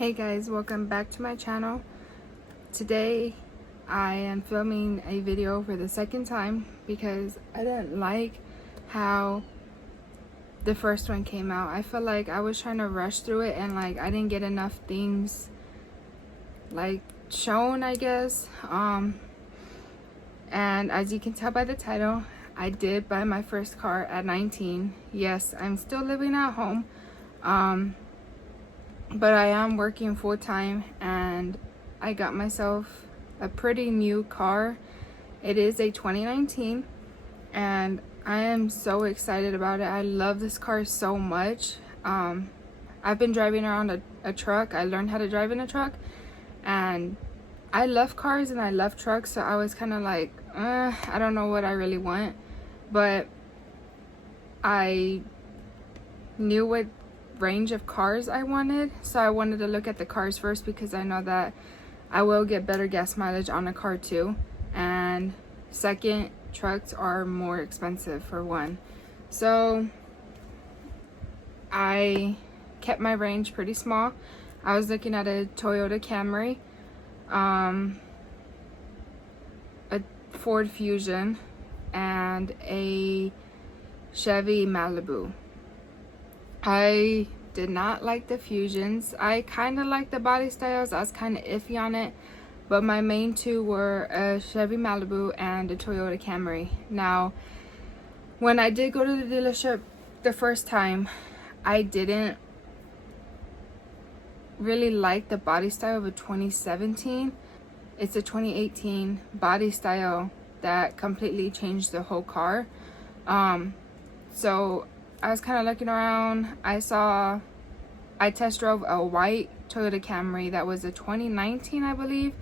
Hey guys, welcome back to my channel. Today I am filming a video for the second time because I didn't like how the first one came out. I feel like I was trying to rush through it and I didn't get enough things shown, I guess. And as you can tell by the title, I did buy my first car at 19. Yes, I'm still living at home. But I am working full-time and I got myself a pretty new car. It is a 2019 and I am so excited about it. I love this car so much. I've been driving around a truck. I learned how to drive in a truck and I love cars and I love trucks, so I was kind of like, I don't know what I really want, but I knew what range of cars I wanted, so I wanted to look at the cars first because I know that I will get better gas mileage on a car too, and second, trucks are more expensive for one. So I kept my range pretty small. I was looking at a Toyota Camry, a Ford Fusion, and a Chevy Malibu. I did not like the Fusions. I kind of like the body styles. I was kind of iffy on it, but my main two were a Chevy Malibu and a Toyota Camry. Now, when I did go to the dealership the first time, I didn't really like the body style of a 2017. It's a 2018 body style that completely changed the whole car. So I was kind of looking around. I test drove a white Toyota Camry that was a 2019, I believe,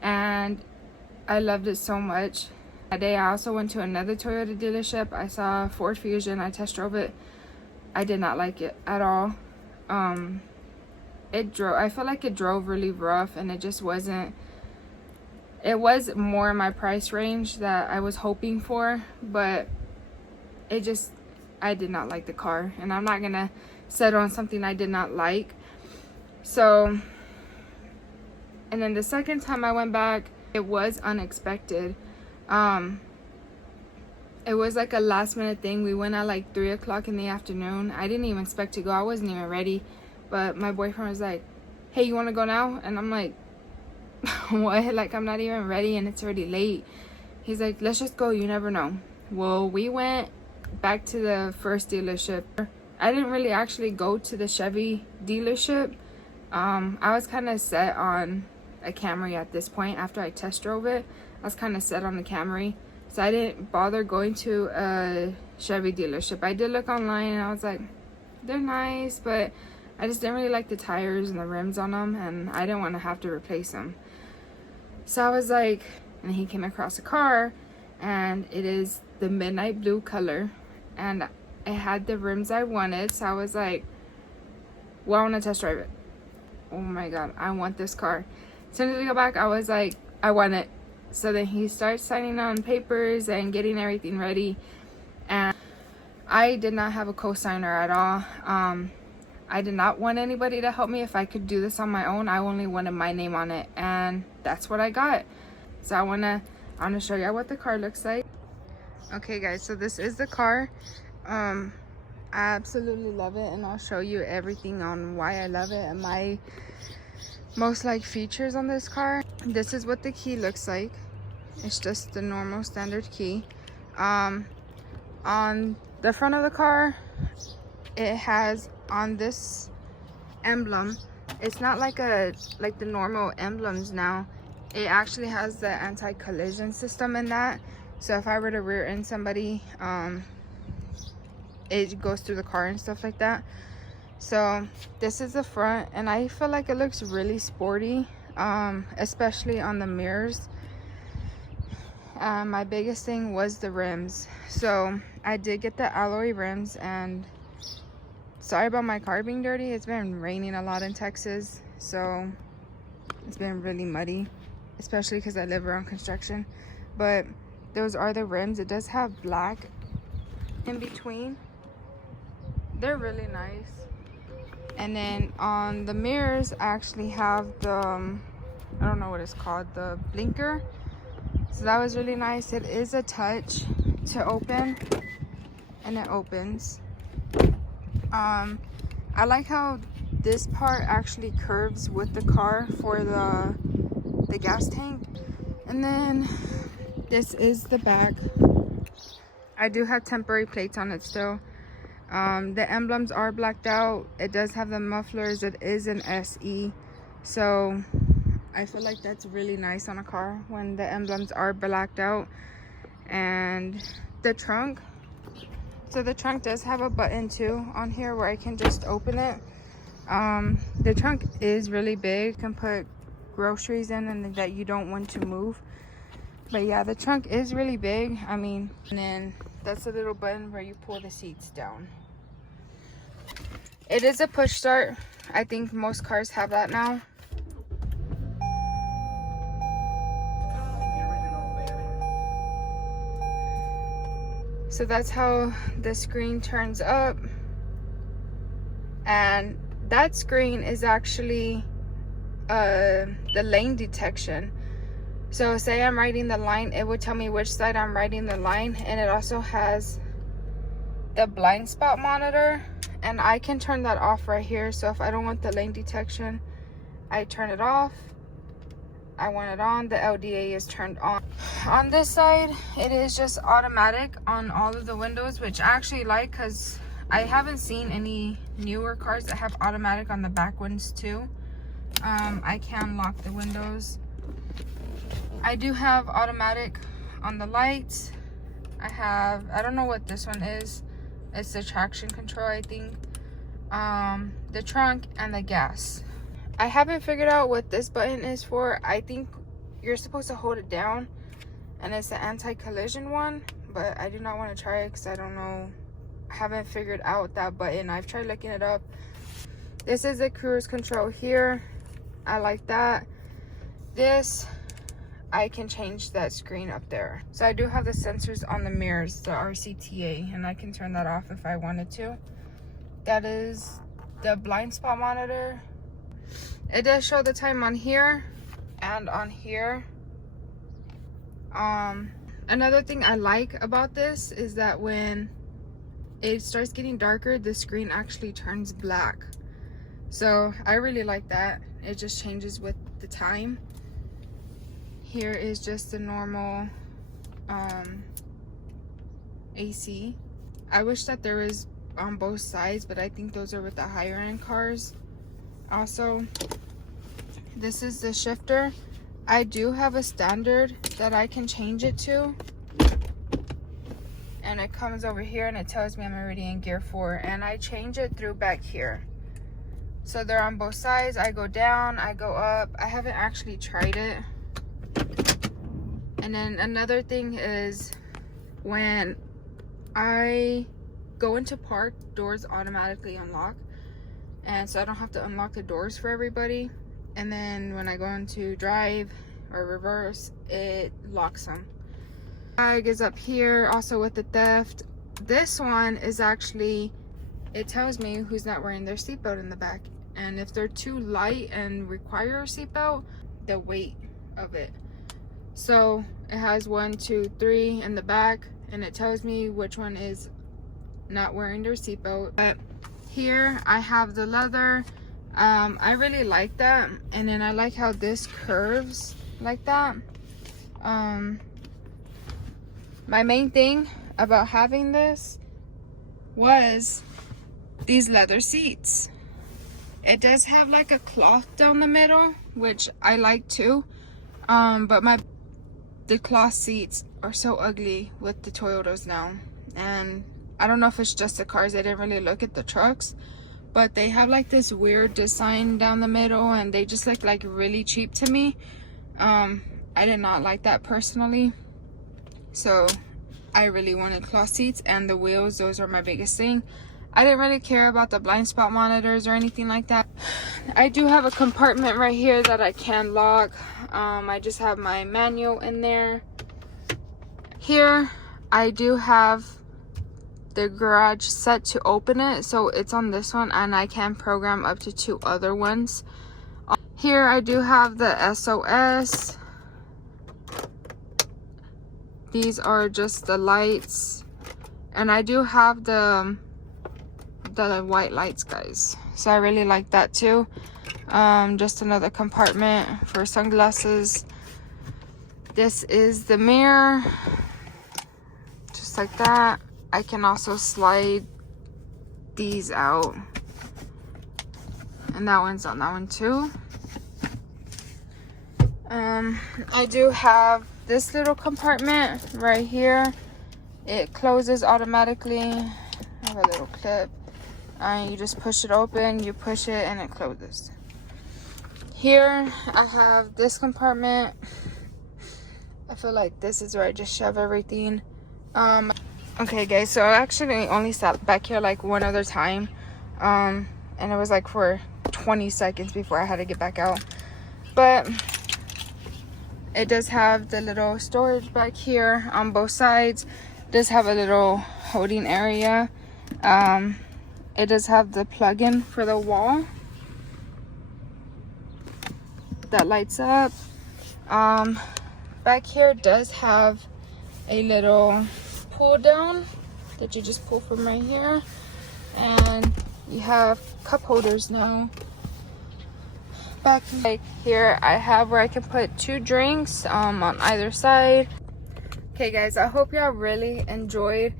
and I loved it so much. That day I also went to another Toyota dealership. I saw a Ford Fusion. I test drove it. I did not like it at all. I felt like it drove really rough and it just wasn't. It was more in my price range that I was hoping for, but I did not like the car, and I'm not gonna settle on something I did not like. So, and then the second time I went back, it was unexpected. It was like a last minute thing. We went at like 3 o'clock in the afternoon. I didn't even expect to go. I wasn't even ready, but my boyfriend was like, hey, you want to go now? And I'm like, what? Like, I'm not even ready and it's already late. He's like, let's just go, you never know. Well, we went back to the first dealership. I didn't really actually go to the Chevy dealership. I was kind of set on a Camry at this point. After I test drove it, I was kind of set on the Camry, so I didn't bother going to a Chevy dealership. I did look online and I was like, they're nice, but I just didn't really like the tires and the rims on them, and I didn't want to have to replace them. So I was like, and he came across a car, and it is the midnight blue color, and it had the rims I wanted. So I was like, well, I want to test drive it. Oh my god, I want this car. As soon as we got back, I was like, I want it. So then he starts signing on papers and getting everything ready, and I did not have a co-signer at all. I did not want anybody to help me. If I could do this on my own, I only wanted my name on it, and that's what I got. So I wanna show you what the car looks like. Okay guys, so this is the car. I absolutely love it, and I'll show you everything on why I love it and my most features on this car. This is what the key looks like. It's just the normal standard key. On the front of the car, it has on this emblem, it's not like the normal emblems now. It actually has the anti-collision system in that. So if I were to rear end somebody, it goes through the car and stuff like that. So this is the front, and I feel like it looks really sporty, especially on the mirrors. My biggest thing was the rims. So I did get the alloy rims, and sorry about my car being dirty. It's been raining a lot in Texas, so it's been really muddy, especially because I live around construction. But those are the rims. It does have black in between. They're really nice. And then on the mirrors, I actually have the, I don't know what it's called, the blinker. So that was really nice. It is a touch to open, and it opens. I like how this part actually curves with the car for the gas tank. And then this is the back. I do have temporary plates on it still. The emblems are blacked out. It does have the mufflers. It is an SE, so I feel like that's really nice on a car when the emblems are blacked out. And the trunk, so the trunk does have a button too on here where I can just open it. The trunk is really big. You can put groceries in and that you don't want to move. But yeah, the trunk is really big. I mean, and then that's a little button where you pull the seats down. It is a push start. I think most cars have that now. So that's how the screen turns up. And that screen is actually the lane detection. So say I'm riding the line, it would tell me which side I'm riding the line. And it also has the blind spot monitor, and I can turn that off right here. So if I don't want the lane detection, I turn it off. I want it on, the LDA is turned on. On this side, it is just automatic on all of the windows, which I actually like because I haven't seen any newer cars that have automatic on the back ones too. I can lock the windows. I do have automatic on the lights. I don't know what this one is. It's the traction control, I think. The trunk and the gas. I haven't figured out what this button is for. I think you're supposed to hold it down, and it's the anti-collision one, but I do not want to try it because I don't know. I haven't figured out that button. I've tried looking it up. This is the cruise control here. I like that. This, I can change that screen up there. So I do have the sensors on the mirrors, the RCTA, and I can turn that off if I wanted to. That is the blind spot monitor. It does show the time on here and on here. Another thing I like about this is that when it starts getting darker, the screen actually turns black. So I really like that. It just changes with the time. Here is just the normal AC. I wish that there was on both sides, but I think those are with the higher end cars. Also, this is the shifter. I do have a standard that I can change it to, and it comes over here and it tells me I'm already in gear 4, and I change it through back here. So they're on both sides. I go down, I go up. I haven't actually tried it. And then another thing is when I go into park, doors automatically unlock, and so I don't have to unlock the doors for everybody. And then when I go into drive or reverse, it locks them. Bag is up here also with the theft. This one is actually, it tells me who's not wearing their seatbelt in the back, and if they're too light and require a seatbelt, the weight of it. So it has 1, 2, 3 in the back, and it tells me which one is not wearing their seatbelt. But here I have the leather. I really like that, and then I like how this curves like that. My main thing about having this was these leather seats. It does have like a cloth down the middle, which I like too, but the cloth seats are so ugly with the Toyotas now, and I don't know if it's just the cars. I didn't really look at the trucks, but they have like this weird design down the middle, and they just look like really cheap to me. I did not like that personally, so I really wanted cloth seats. And the wheels, those are my biggest thing. I didn't really care about the blind spot monitors or anything like that. I do have a compartment right here that I can lock. I just have my manual in there. Here I do have the garage set to open it, so it's on this one, and I can program up to 2 other ones. Here I do have the SOS. These are just the lights, and I do have the white lights, guys, so I really like that too. Just another compartment for sunglasses. This is the mirror, just like that. I can also slide these out, and that one's on that one too. I do have this little compartment right here. It closes automatically. I have a little clip. You just push it open, you push it, and it closes. Here I have this compartment. I feel like this is where I just shove everything. Okay guys, so I actually only sat back here like one other time, and it was like for 20 seconds before I had to get back out. But it does have the little storage back here on both sides. It does have a little holding area. It does have the plug-in for the wall that lights up. Back here does have a little pull down that you just pull from right here, and you have cup holders now. Back here I have where I can put 2 drinks on either side. Okay guys, I hope y'all really enjoyed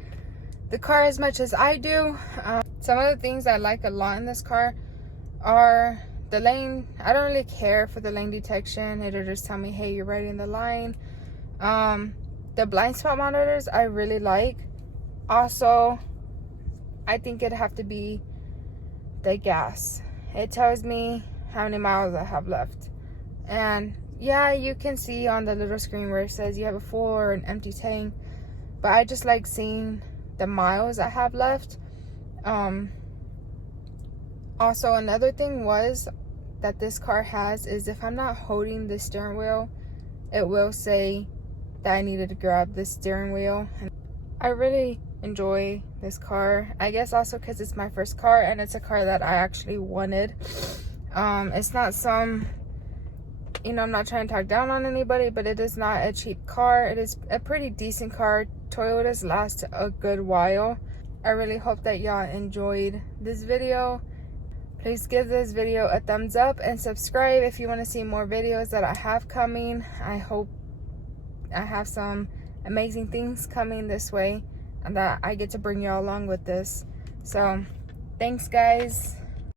the car as much as I do. Some of the things I like a lot in this car are the lane. I don't really care for the lane detection. It'll just tell me, hey, you're right in the line. The blind spot monitors I really like. Also, I think it'd have to be the gas. It tells me how many miles I have left, and yeah, you can see on the little screen where it says you have a full or an empty tank, but I just like seeing the miles I have left. Also, another thing was that this car has is if I'm not holding the steering wheel, it will say that I needed to grab the steering wheel. And I really enjoy this car. I guess also because it's my first car, and it's a car that I actually wanted. It's not some, you know, I'm not trying to talk down on anybody, but it is not a cheap car. It is a pretty decent car. Toyotas last a good while. I really hope that y'all enjoyed this video. Please give this video a thumbs up and subscribe if you want to see more videos that I have coming. I hope I have some amazing things coming this way, and that I get to bring y'all along with this. So thanks guys.